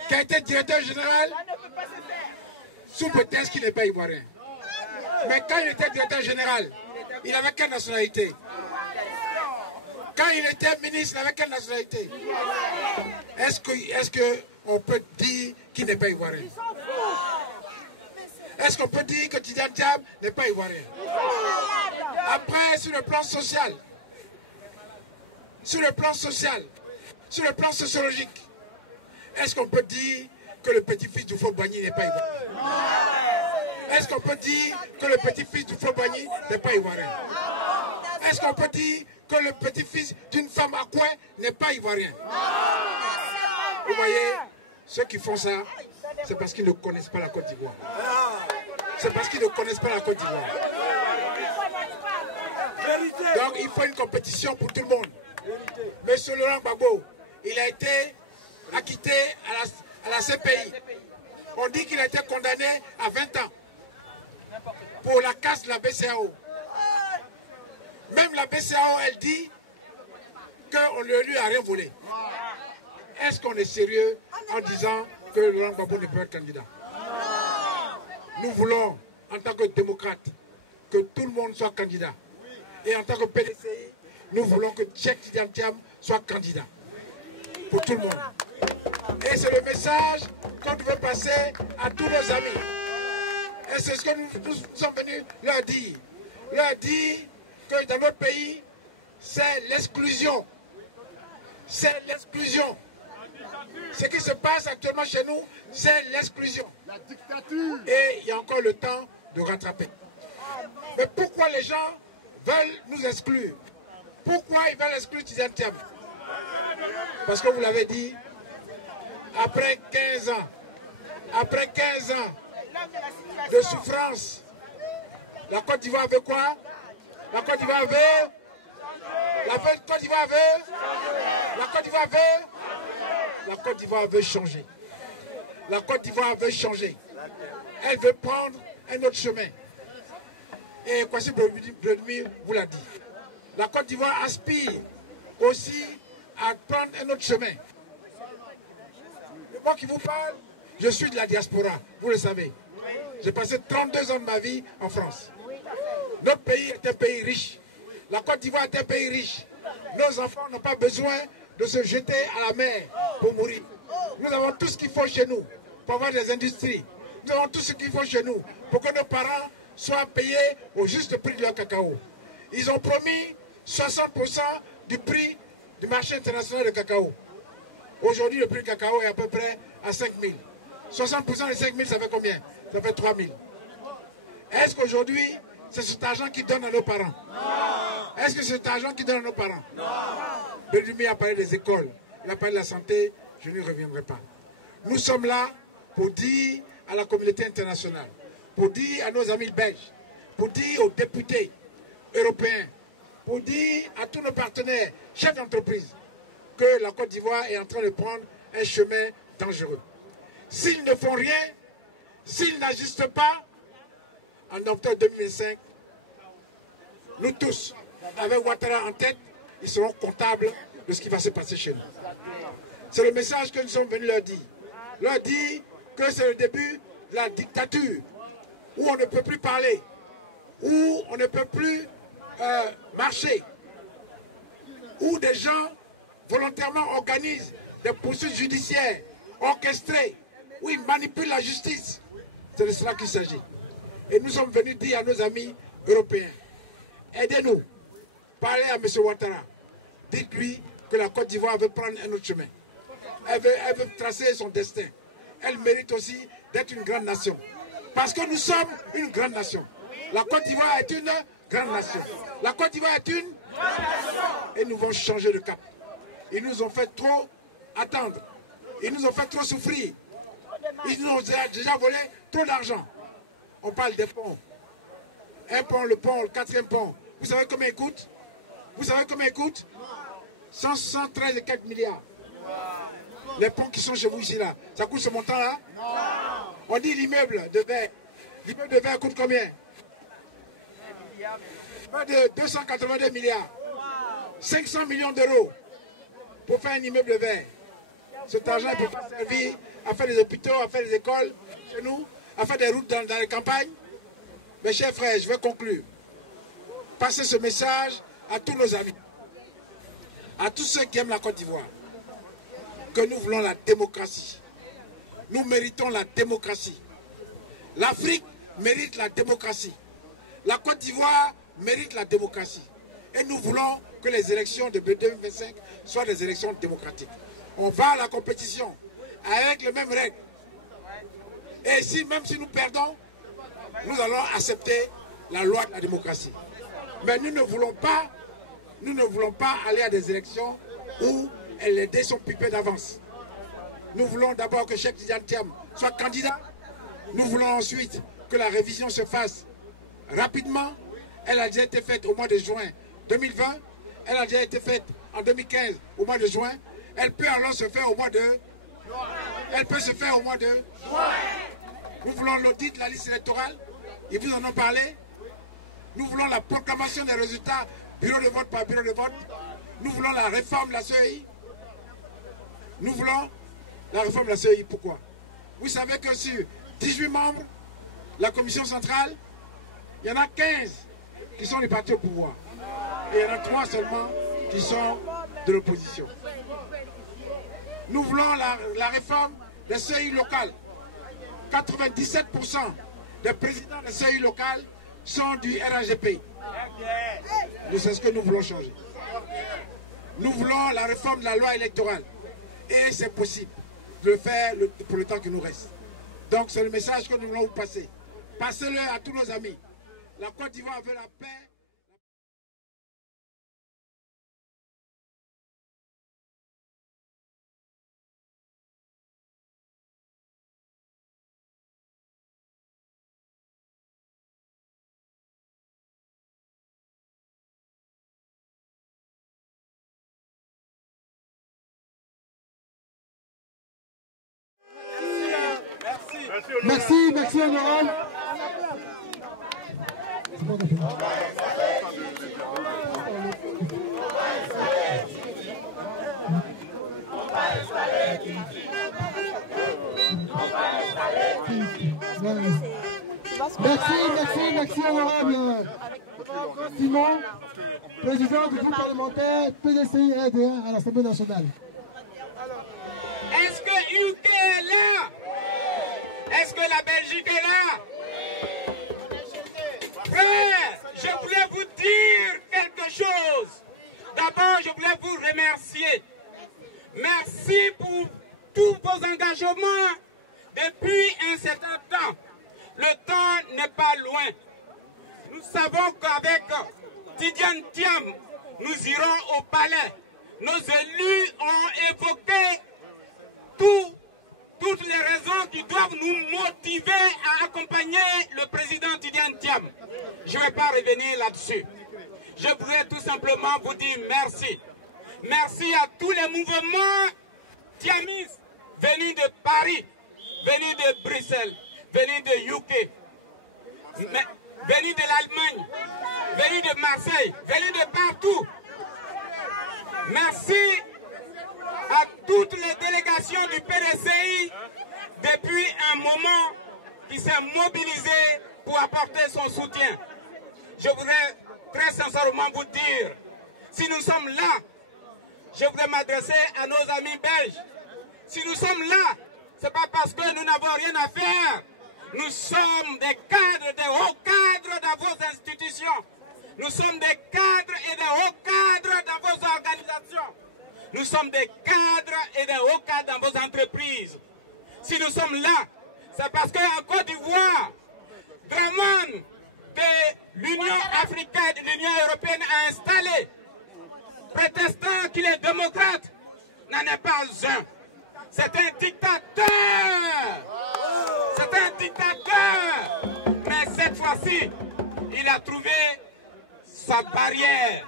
qui a été directeur général, sous prétexte qu'il n'est pas ivoirien. Mais quand il était directeur général, il avait quelle nationalité? Quand il était ministre, il avait quelle nationalité? Est-ce qu'on peut dire qu'il n'est pas ivoirien? Est-ce qu'on peut dire que Tidjanthiam n'est pas ivoirien? Après, sur le plan social, sur le plan sociologique, est-ce qu'on peut dire que le petit-fils du Faux-Boigny n'est pas ivoirien? Est-ce qu'on peut dire que le petit-fils du Faux-Boigny n'est pas ivoirien? Est-ce qu'on peut dire que le petit-fils d'une femme à coin n'est pas ivoirien? Vous voyez, ceux qui font ça, c'est parce qu'ils ne connaissent pas la Côte d'Ivoire. C'est parce qu'ils ne connaissent pas la Côte d'Ivoire. Donc il faut une compétition pour tout le monde. Monsieur Laurent Gbagbo, il a été acquitté à la CPI. On dit qu'il a été condamné à 20 ans pour la casse de la BCAO. Même la BCAO, elle dit qu'on ne lui a rien volé. Est-ce qu'on est sérieux en disant que Laurent Gbagbo ne peut pas être candidat? Nous voulons, en tant que démocrates, que tout le monde soit candidat. Et en tant que PDCI, nous voulons que Cheikh Tidjanthiam soit candidat. Pour tout le monde. Et c'est le message qu'on veut passer à tous nos amis. Et c'est ce que nous sommes venus leur dire. Leur dire que dans notre pays, c'est l'exclusion. C'est l'exclusion. Ce qui se passe actuellement chez nous, c'est l'exclusion. La dictature. Et il y a encore le temps de rattraper. Mais pourquoi les gens veulent nous exclure? Pourquoi ils veulent exclure Tidjanthiam? Parce que vous l'avez dit, après 15 ans de souffrance, la Côte d'Ivoire veut quoi? La Côte d'Ivoire veut? La Côte d'Ivoire veut? La Côte d'Ivoire veut? La Côte d'Ivoire veut changer. La Côte d'Ivoire veut changer. Elle veut prendre un autre chemin. Et Kwasi Brodumir vous l'a dit. La Côte d'Ivoire aspire aussi à prendre un autre chemin. Moi qui vous parle, je suis de la diaspora, vous le savez. J'ai passé 32 ans de ma vie en France. Notre pays est un pays riche. La Côte d'Ivoire est un pays riche. Nos enfants n'ont pas besoin de se jeter à la mer pour mourir. Nous avons tout ce qu'il faut chez nous pour avoir des industries. Nous avons tout ce qu'il faut chez nous pour que nos parents soient payés au juste prix de leur cacao. Ils ont promis 60% du prix du marché international de cacao. Aujourd'hui, le prix du cacao est à peu près à 5 000. 60% de 5 000, ça fait combien? Ça fait 3 000. Est-ce qu'aujourd'hui, c'est cet argent qui donne à nos parents? Non. Est-ce que c'est cet argent qui donne à nos parents? Non. Bedumi a parlé des écoles, il a parlé de la santé, je n'y reviendrai pas. Nous sommes là pour dire à la communauté internationale, pour dire à nos amis belges, pour dire aux députés européens, pour dire à tous nos partenaires, chefs d'entreprise, que la Côte d'Ivoire est en train de prendre un chemin dangereux. S'ils ne font rien, s'ils n'agissent pas, en octobre 2025, nous tous, avec Ouattara en tête, ils seront comptables de ce qui va se passer chez nous. C'est le message que nous sommes venus leur dire. Leur dire que c'est le début de la dictature, où on ne peut plus parler, où on ne peut plus marcher, où des gens volontairement organisent des poursuites judiciaires orchestrées, où ils manipulent la justice. C'est de cela qu'il s'agit. Et nous sommes venus dire à nos amis européens, aidez-nous, parlez à M. Ouattara, dites-lui que la Côte d'Ivoire veut prendre un autre chemin. Elle veut tracer son destin. Elle mérite aussi d'être une grande nation. Parce que nous sommes une grande nation. La Côte d'Ivoire est une grande nation. La Côte d'Ivoire est une grande nation. Et nous allons changer de cap. Ils nous ont fait trop attendre. Ils nous ont fait trop souffrir. Ils nous ont déjà volé trop d'argent. On parle des ponts. Un pont, le 4e pont. Vous savez combien il coûte? Vous savez combien il coûte? 113 et quelques milliards. Les ponts qui sont chez vous ici là, ça coûte ce montant-là? On dit l'immeuble de verre. L'immeuble de verre coûte combien? Près de 282 milliards. 500 millions d'euros pour faire un immeuble de verre. Cet argent ne peut pas servir à faire des hôpitaux, à faire des écoles chez nous, à faire des routes dans les campagnes. Mes chers frères, je vais conclure. Passez ce message à tous nos amis, à tous ceux qui aiment la Côte d'Ivoire, que nous voulons la démocratie. Nous méritons la démocratie. L'Afrique mérite la démocratie. La Côte d'Ivoire mérite la démocratie. Et nous voulons que les élections de 2025 soient des élections démocratiques. On va à la compétition avec les mêmes règles. Et si, même si nous perdons, nous allons accepter la loi de la démocratie. Mais nous ne voulons pas aller à des élections où les dés sont pipés d'avance. Nous voulons d'abord que Cheikh Tidiane Thiam soit candidat. Nous voulons ensuite que la révision se fasse rapidement. Elle a déjà été faite au mois de juin 2020. Elle a déjà été faite en 2015 au mois de juin. Elle peut alors se faire au mois de... Elle peut se faire au mois de... Nous voulons l'audit de la liste électorale. Ils vous en ont parlé. Nous voulons la proclamation des résultats bureau de vote par bureau de vote. Nous voulons la réforme de la CEI. Nous voulons la réforme de la CEI. Pourquoi? Vous savez que sur 18 membres, la commission centrale, il y en a 15 qui sont des partis au pouvoir. Et il y en a 3 seulement qui sont de l'opposition. Nous voulons la réforme des CEI locales. 97% des présidents des CEI locales sont du RAGP. C'est ce que nous voulons changer. Nous voulons la réforme de la loi électorale. Et c'est possible de le faire pour le temps qui nous reste. Donc c'est le message que nous voulons vous passer. Passez-le à tous nos amis. La Côte d'Ivoire veut la paix. Merci, merci honorable. Merci honorable Simon, président du groupe parlementaire PDCI RDA à l'Assemblée nationale. Est-ce que UK est là? Est-ce que la Belgique est là? Frère, je voulais vous dire quelque chose. D'abord, je voulais vous remercier. Merci pour tous vos engagements depuis un certain temps. Le temps n'est pas loin. Nous savons qu'avec Tidjane Thiam, nous irons au palais. Nos élus ont évoqué toutes les raisons qui doivent nous motiver à accompagner le président Tidjane Thiam. Je ne vais pas revenir là-dessus. Je voudrais tout simplement vous dire merci. Merci à tous les mouvements thiamistes venus de Paris, venus de Bruxelles, venus de UK, venus de l'Allemagne, venus de Marseille, venus de partout. Merci à toutes les délégations du PDCI depuis un moment qui s'est mobilisé pour apporter son soutien. Je voudrais très sincèrement vous dire, si nous sommes là, je voudrais m'adresser à nos amis belges. Si nous sommes là, ce n'est pas parce que nous n'avons rien à faire. Nous sommes des cadres, des hauts cadres dans vos institutions. Nous sommes des cadres et des hauts cadres dans vos organisations. Nous sommes des cadres et des hauts cadres dans vos entreprises. Si nous sommes là, c'est parce qu'en Côte d'Ivoire, Dramane de l'Union africaine, de l'Union européenne a installé, prétestant qu'il est démocrate, n'en est pas un. C'est un dictateur. C'est un dictateur. Mais cette fois-ci, il a trouvé sa barrière.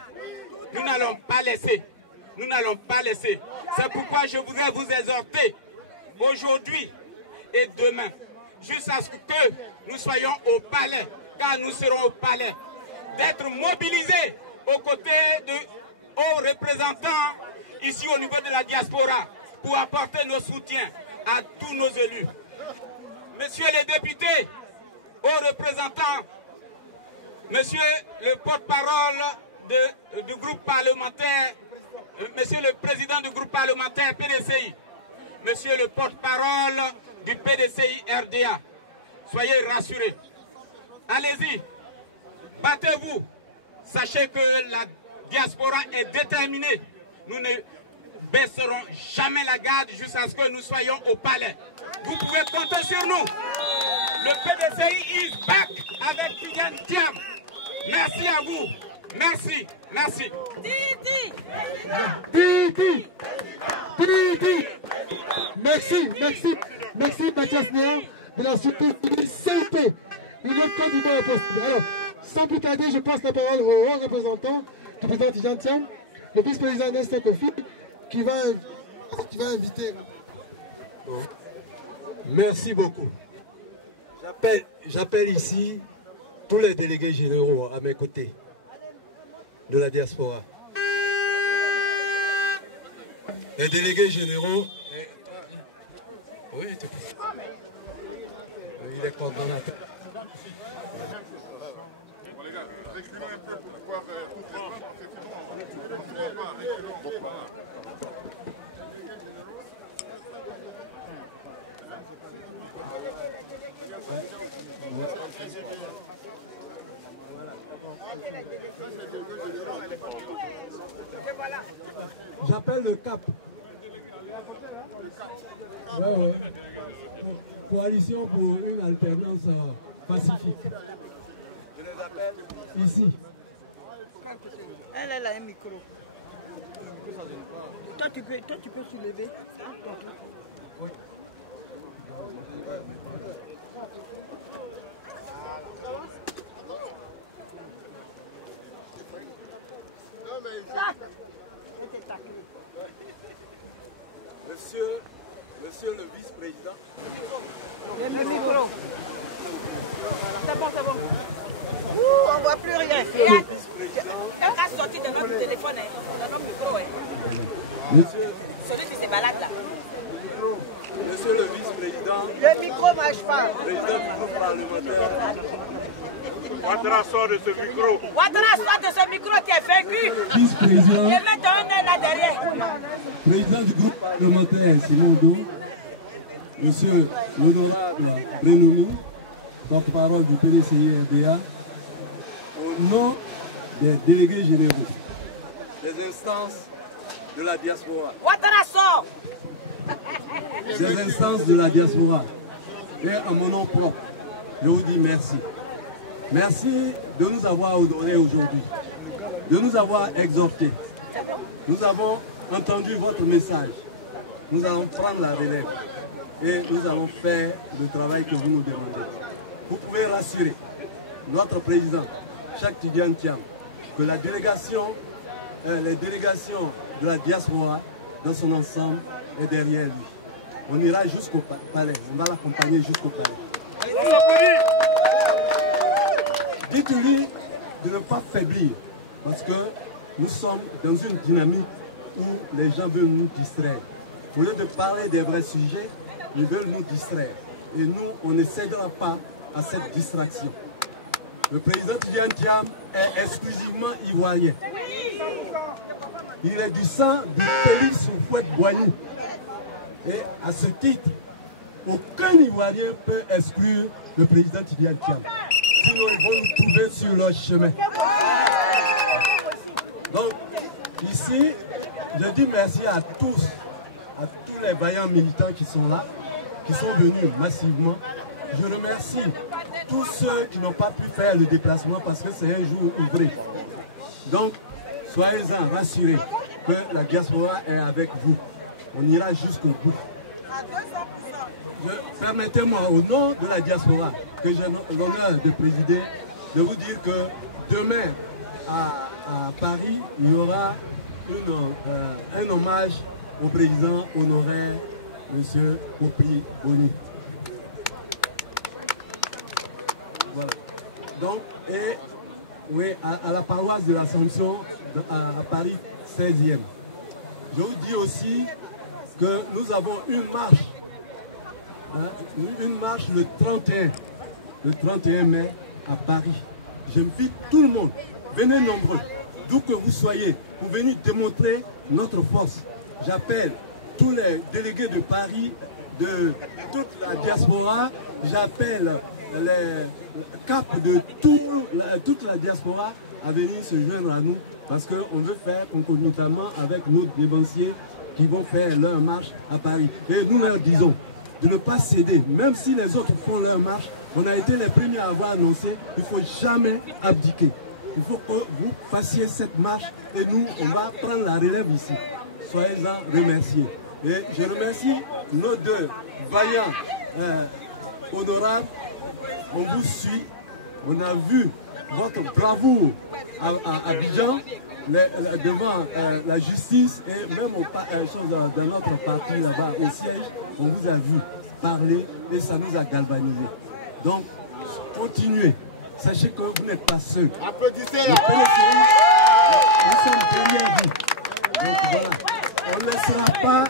Nous n'allons pas laisser. Nous n'allons pas laisser. C'est pourquoi je voudrais vous exhorter aujourd'hui et demain, jusqu'à ce que nous soyons au palais, car nous serons au palais, d'être mobilisés aux côtés de hauts représentants ici au niveau de la diaspora pour apporter nos soutiens à tous nos élus. Messieurs les députés, hauts représentants, monsieur le porte-parole du groupe parlementaire, monsieur le président du groupe parlementaire PDCI, monsieur le porte-parole du PDCI RDA, soyez rassurés. Allez-y, battez-vous. Sachez que la diaspora est déterminée. Nous ne baisserons jamais la garde jusqu'à ce que nous soyons au palais. Vous pouvez compter sur nous. Le PDCI is back avec Tidjane Thiam. Merci à vous. Merci. Merci. Merci Mathias Néa de la structure CIP. Une autre candidat au poste. Alors, sans plus tarder, je passe la parole au haut représentant du président Tidjane Thiam, le vice-président Nestor Kofi, qui va inviter. Merci beaucoup. J'appelle ici tous les délégués généraux à mes côtés de la diaspora. Les délégués généraux. Oui, il est coordonnateur. Reculons un peu pour pouvoir toutes les voix, parce que sinon on ne va pas. Reculons. J'appelle le CAP. Ouais. Coalition pour une alternance pacifique. Je les appelle ici. Elle a un micro. Toi tu peux soulever. Oui. Monsieur le vice-président. Le micro. C'est bon. On ne voit plus rien. Elle a sorti de notre téléphone, dans notre micro. Celui qui se balade là. Monsieur le vice-président, Le micro marche pas. président du groupe parlementaire. Ouattara sort de ce micro. Ouattara sort de ce micro, tu es vaincu. Vice-président. Et mets ton nez là derrière. Président du groupe parlementaire Simondo, Monsieur l'honorable Brenomi, porte-parole du PDCI-RDA, au nom des délégués généraux, des instances de la diaspora, Ouattara sort. des instances de la diaspora, et à mon nom propre, je vous dis merci. Merci de nous avoir honorés aujourd'hui, de nous avoir exhortés. Nous avons entendu votre message. Nous allons prendre la relève et nous allons faire le travail que vous nous demandez. Vous pouvez rassurer notre président, Cheikh Tidiane Thiam, que la délégation, les délégations de la diaspora dans son ensemble est derrière lui. On ira jusqu'au palais, on va l'accompagner jusqu'au palais. Dites-lui de ne pas faiblir, parce que nous sommes dans une dynamique où les gens veulent nous distraire. Au lieu de parler des vrais sujets, ils veulent nous distraire. Et nous, on ne cédera pas à cette distraction. Le président Tidiane Thiam est exclusivement ivoirien. Il est du sang du pays Soufouette-Boigny. Et à ce titre, aucun Ivoirien peut exclure le président Tidiane Thiam. Sinon, ils vont nous trouver sur leur chemin. Donc, ici, je dis merci à tous les vaillants militants qui sont là, qui sont venus massivement. Je remercie tous ceux qui n'ont pas pu faire le déplacement parce que c'est un jour ouvré. Donc, soyez-en rassurés que la diaspora est avec vous. On ira jusqu'au bout. Permettez-moi, au nom de la diaspora, que j'ai l'honneur de présider, de vous dire que demain, à Paris, il y aura un hommage au président honoraire, M. Popi Boni. Voilà. Donc, et oui, à la paroisse de l'Assomption, à Paris 16e. Je vous dis aussi que nous avons une marche le 31 mai à Paris. J'invite tout le monde, venez nombreux, d'où que vous soyez, pour venir démontrer notre force. J'appelle tous les délégués de Paris, de toute la diaspora, j'appelle les capes de toute la diaspora à venir se joindre à nous parce qu'on veut faire concomitamment avec nos dévanciers qui vont faire leur marche à Paris. Et nous leur disons de ne pas céder, même si les autres font leur marche. On a été les premiers à avoir annoncé, il ne faut jamais abdiquer. Il faut que vous fassiez cette marche et nous, on va prendre la relève ici. Soyez-en remerciés. Et je remercie nos deux vaillants honorables. On vous suit, on a vu votre bravoure à Abidjan, devant la justice et même dans notre parti là-bas au siège, on vous a vu parler et ça nous a galvanisé. Donc, continuez. Sachez que vous n'êtes pas seuls. Applaudissez. Nous sommes derrière vous. Donc voilà, on ne laissera pas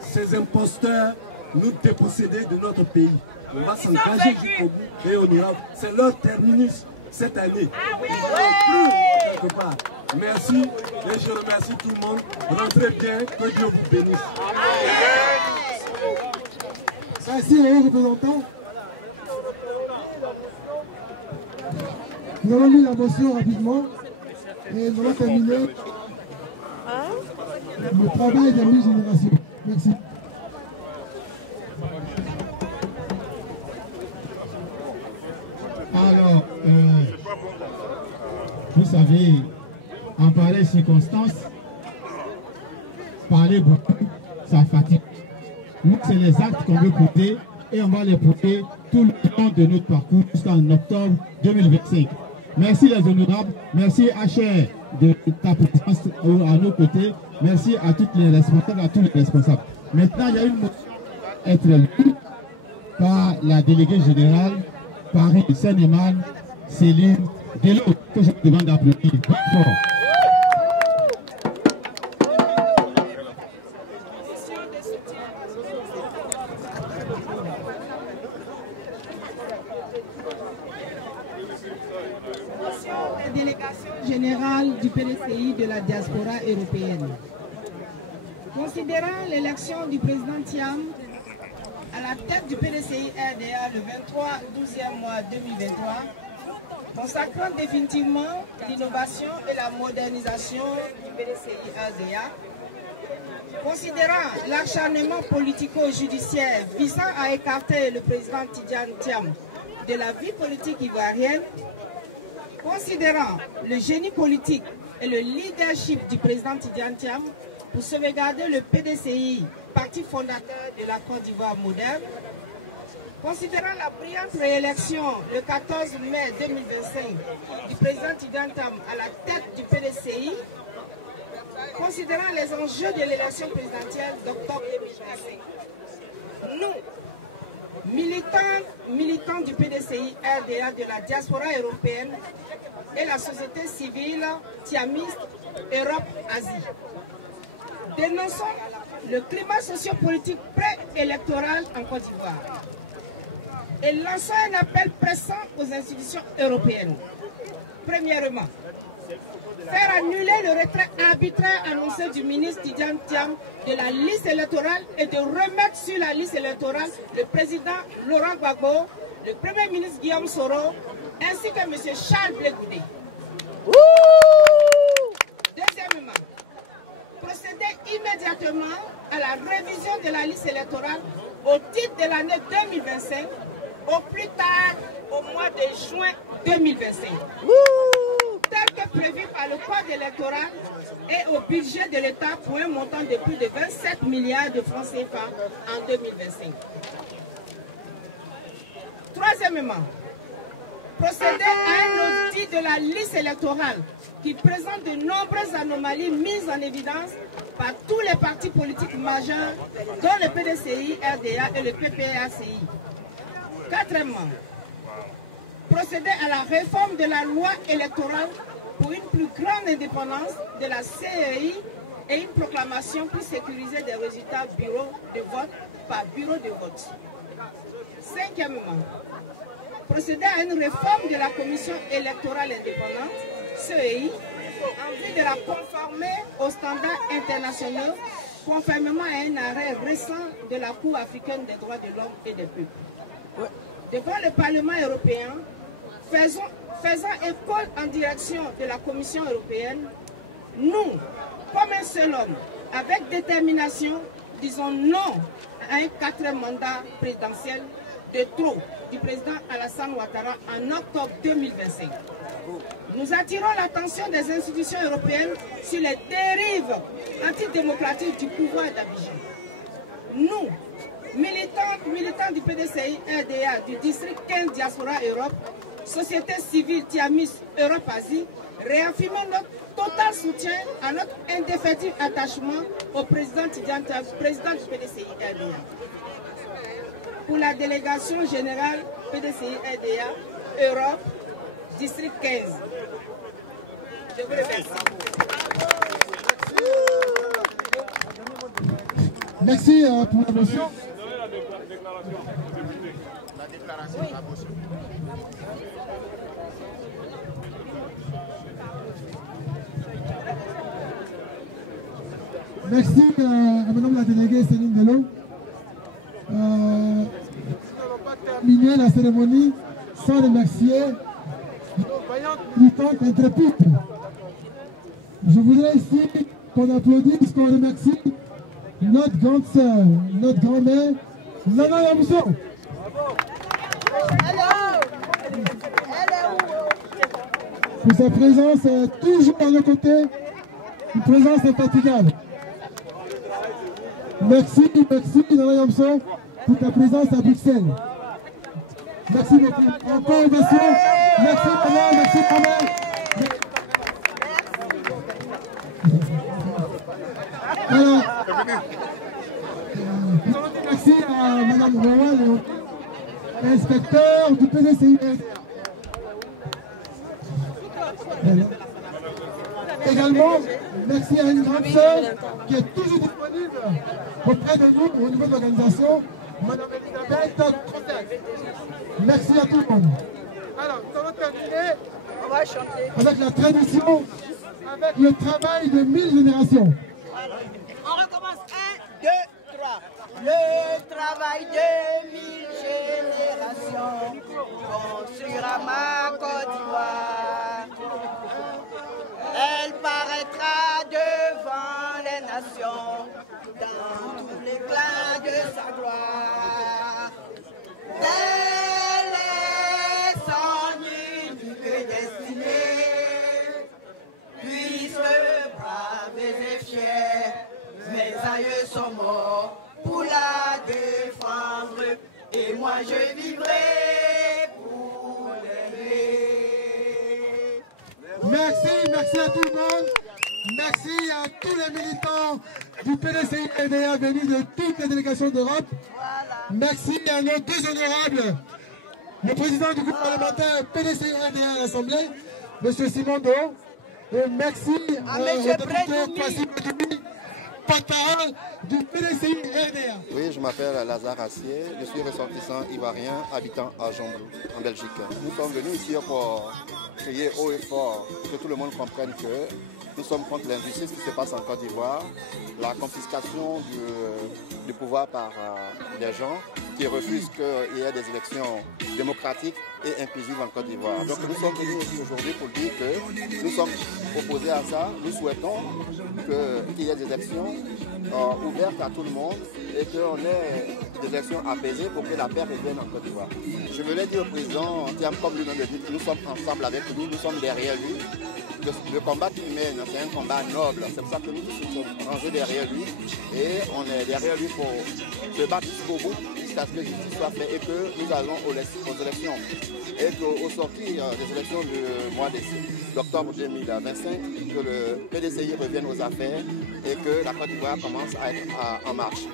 ces imposteurs nous déposséder de notre pays. On va s'engager jusqu'au bout et on ira. C'est leur terminus cette année. Ils ne vont plus quelque part. Merci et je remercie tout le monde. Rentrez bien, que Dieu vous bénisse. Merci les représentants. Nous allons lire la motion rapidement et nous allons terminer le travail des nouvelles générations. Merci. Alors, vous savez, en pareille circonstance, parler beaucoup, ça fatigue. Nous, c'est les actes qu'on veut poser et on va les poser tout le long de notre parcours jusqu'en octobre 2025. Merci les honorables, merci HR de ta présence à nos côtés, merci à toutes les responsables, à tous les responsables. Maintenant, il y a une motion à être lue par la déléguée générale Paris Seine-et-Marne, Céline Delo, que je vous demande d'applaudir fort. La délégation générale du PDCI de la diaspora européenne. Considérant l'élection du président Thiam à la tête du PDCI RDA le 23/12e mois 2023, consacrant définitivement l'innovation et la modernisation du PDCI RDA, considérant l'acharnement politico-judiciaire visant à écarter le président Tidjane Thiam de la vie politique ivoirienne, considérant le génie politique et le leadership du président Tidjane Thiam pour sauvegarder le PDCI, parti fondateur de la Côte d'Ivoire moderne, considérant la brillante réélection le 14 mai 2025 du président Tidjane Thiam à la tête du PDCI, considérant les enjeux de l'élection présidentielle d'octobre 2025, nous, militants du PDCI RDA de la diaspora européenne et la société civile thiamiste Europe-Asie, dénonçons le climat sociopolitique préélectoral en Côte d'Ivoire et lançons un appel pressant aux institutions européennes. Premièrement, faire annuler le retrait arbitraire annoncé du ministre Tidjane Thiam de la liste électorale et de remettre sur la liste électorale le président Laurent Gbagbo, le premier ministre Guillaume Soro, ainsi que M. Charles Blé Goudé. Deuxièmement, procéder immédiatement à la révision de la liste électorale au titre de l'année 2025, au plus tard au mois de juin 2025. Tel que prévu par le code électoral et au budget de l'État pour un montant de plus de 27 milliards de francs CFA en 2025. Troisièmement, procéder à un audit de la liste électorale qui présente de nombreuses anomalies mises en évidence par tous les partis politiques majeurs, dont le PDCI, RDA et le PPACI. Quatrièmement, procéder à la réforme de la loi électorale pour une plus grande indépendance de la CEI et une proclamation pour sécuriser des résultats bureau de vote par bureau de vote. Cinquièmement, procéder à une réforme de la commission électorale indépendante, CEI, en vue de la conformer aux standards internationaux, conformément à un arrêt récent de la Cour africaine des droits de l'homme et des peuples. Devant le Parlement européen, faisant écho en direction de la Commission européenne, nous, comme un seul homme, avec détermination, disons non à un quatrième mandat présidentiel de trop du président Alassane Ouattara en octobre 2025. Nous attirons l'attention des institutions européennes sur les dérives antidémocratiques du pouvoir d'Abidjan. Nous, militants du PDCI RDA du district 15 Diaspora Europe, société civile thiamiste Europe-Asie, réaffirmons notre total soutien à notre indéfectible attachement au président Tidjane Thiam, président du PDCI RDA. Pour la délégation générale PDCI RDA Europe, district 15. Je vous remercie. Merci pour la motion. La déclaration, la motion. Merci à madame la déléguée Céline Delon. Nous n'allons pas terminer la cérémonie sans remercier nos vaillantes militantes intrépides. Je voudrais ici qu'on applaudisse, qu'on remercie notre grande sœur, notre grand-mère, Nana Yamso. Pour sa présence toujours à nos côtés, une présence infatigable. Merci Nana Yamso pour ta présence à Bruxelles. Merci beaucoup. Encore une fois, merci maman, merci maman. Alors, merci à madame Rowan, l'inspecteur du PDCI. également, merci à une grande sœur qui est toujours disponible auprès de nous au niveau de l'organisation, Madame Elisabeth Trottet. Merci à tout le monde. Alors, nous allons terminer avec la tradition, avec le travail de 1000 générations. On recommence 1, 2, 3. Le travail de 1000 générations construira ma Côte d'Ivoire. Elle paraîtra devant les nations dans tout l'éclat de sa gloire. Elle est son unique destinée, puisque braves et fiers, mes aïeux sont morts pour la défendre, et moi je vivrai pour l'aider. Merci à tout le monde. Merci à tous les militants du PDCI RDA venus de toutes les délégations d'Europe. Merci à nos deux honorables, le président du groupe parlementaire PDCI RDA à l'Assemblée, M. Simon Do. Et merci au député Kwasi Badjoumi, porte-parole du PDCI RDA. Oui, je m'appelle Lazare Assier, je suis ressortissant ivoirien habitant à Jamblou, en Belgique. Nous sommes venus ici pour crier haut et fort, que tout le monde comprenne que nous sommes contre l'injustice qui se passe en Côte d'Ivoire, la confiscation du pouvoir par des gens qui refusent qu'il y ait des élections démocratiques et inclusives en Côte d'Ivoire. Donc nous sommes venus ici aujourd'hui pour dire que nous sommes opposés à ça. Nous souhaitons qu'il y ait des élections ouvertes à tout le monde et qu'on ait des élections apaisées pour que la paix revienne en Côte d'Ivoire. Je voulais dire au président Thiam, comme lui-même le dit, nous sommes ensemble avec lui, nous sommes derrière lui. Le combat qu'il mène, c'est un combat noble. C'est pour ça que nous sommes rangés derrière lui et on est derrière lui pour se battre jusqu'au bout, jusqu'à ce que justice soit faite et que nous allons aux élections. Et qu'au sortir des élections du mois d'octobre 2025, que le PDCI revienne aux affaires et que la Côte d'Ivoire commence à être en marche.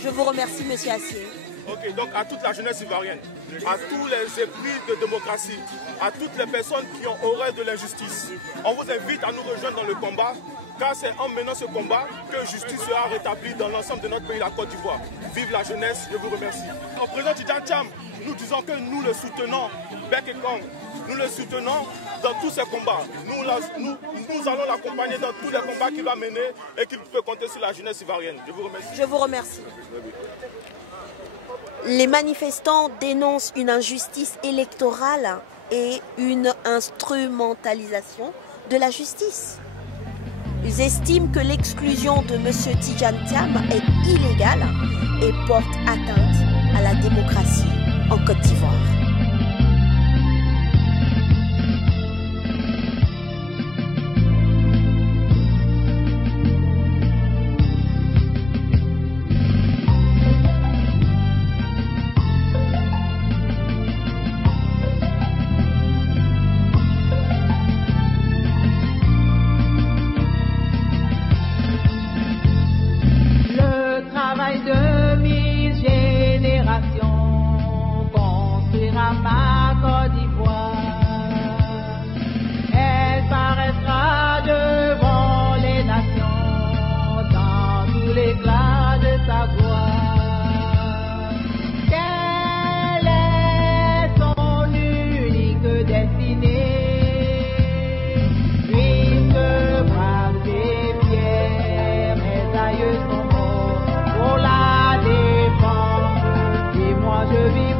Je vous remercie, M. Assier. Ok, donc à toute la jeunesse ivoirienne, à tous les épris de démocratie, à toutes les personnes qui ont horreur de l'injustice, on vous invite à nous rejoindre dans le combat, car c'est en menant ce combat que justice sera rétablie dans l'ensemble de notre pays, la Côte d'Ivoire. Vive la jeunesse, je vous remercie. Au président Tidjane Thiam, nous disons que nous le soutenons, Bec et Kong, nous le soutenons dans tous ces combats. Nous allons l'accompagner dans tous les combats qu'il va mener et qu'il peut compter sur la jeunesse ivoirienne. Je vous remercie. Je vous remercie. Les manifestants dénoncent une injustice électorale et une instrumentalisation de la justice. Ils estiment que l'exclusion de M. Tidjane Thiam est illégale et porte atteinte à la démocratie en Côte d'Ivoire. Je vis